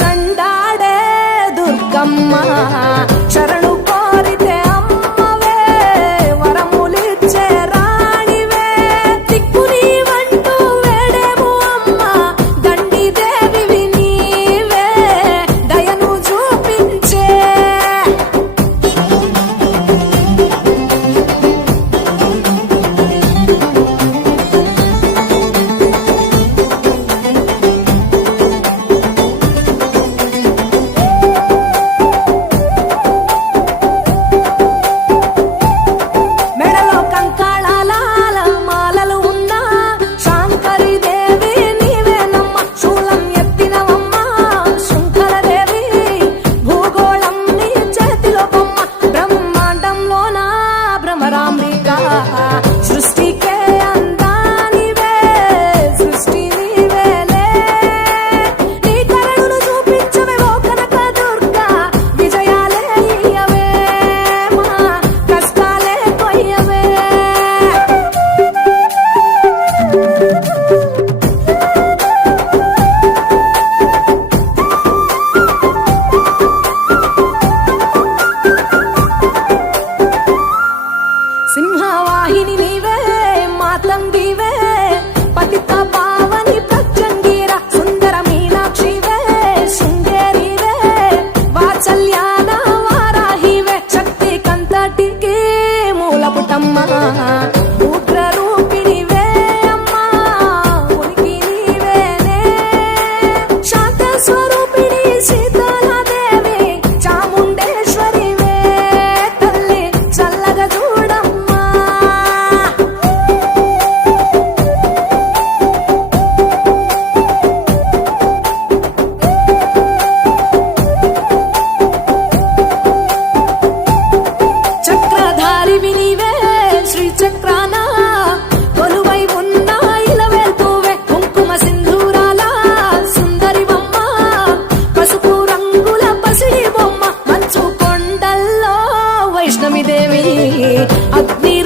చండాడే దుర్గమ్మ శరణు కోరితే అమ్మవే వరములిచ్చే రాణివే దిక్కు నీవంటూ వేడేము అమ్మ దండి దేవివి నీవే దయను చూపించే మెడలో కంకాళాల మాలలు ఉన్నా శాంకరి దేవి నీవేనమ్మ శూలం ఎత్తినవమ్మ శృంఖలదేవి భూగోళం నీ చేతిలో బొమ్మ బ్రహ్మాండంలోన భ్రమరాంబిక సృష్టికే అందానివే సృష్టి నీవేలే నీ కరుణను చూపించవే ఓ కనక దుర్గా విజయాలే ఇయ్యవే మా కష్టాలే కొయ్యవే సింహవాహిని నీవే మాతంగివే పతిత పావని ప్రత్యంగిర సుందర మీనాక్షివే శృంగేరివే వాత్సల్యాన వారాహివే శక్తి కంతటికి మూలపుటమ్మ ఉగ్ర రూపిణివే అమ్మా ఉనికి నీవేనే శాంత స్వరూపిణి సీతాలదేవి చాముండేశ్వరివే తల్లి చల్లగా చూడమ్మా చక్రధారివి నీవే శ్రీ చక్రాన కొలువై ఉన్న ఇలవేల్పువే కుంకుమ సింధూరాల సుందరి బొమ్మ పసుపు రంగుల పసిడి బొమ్మ మంచు కొండల్లో వైష్ణవి దేవి అగ్ని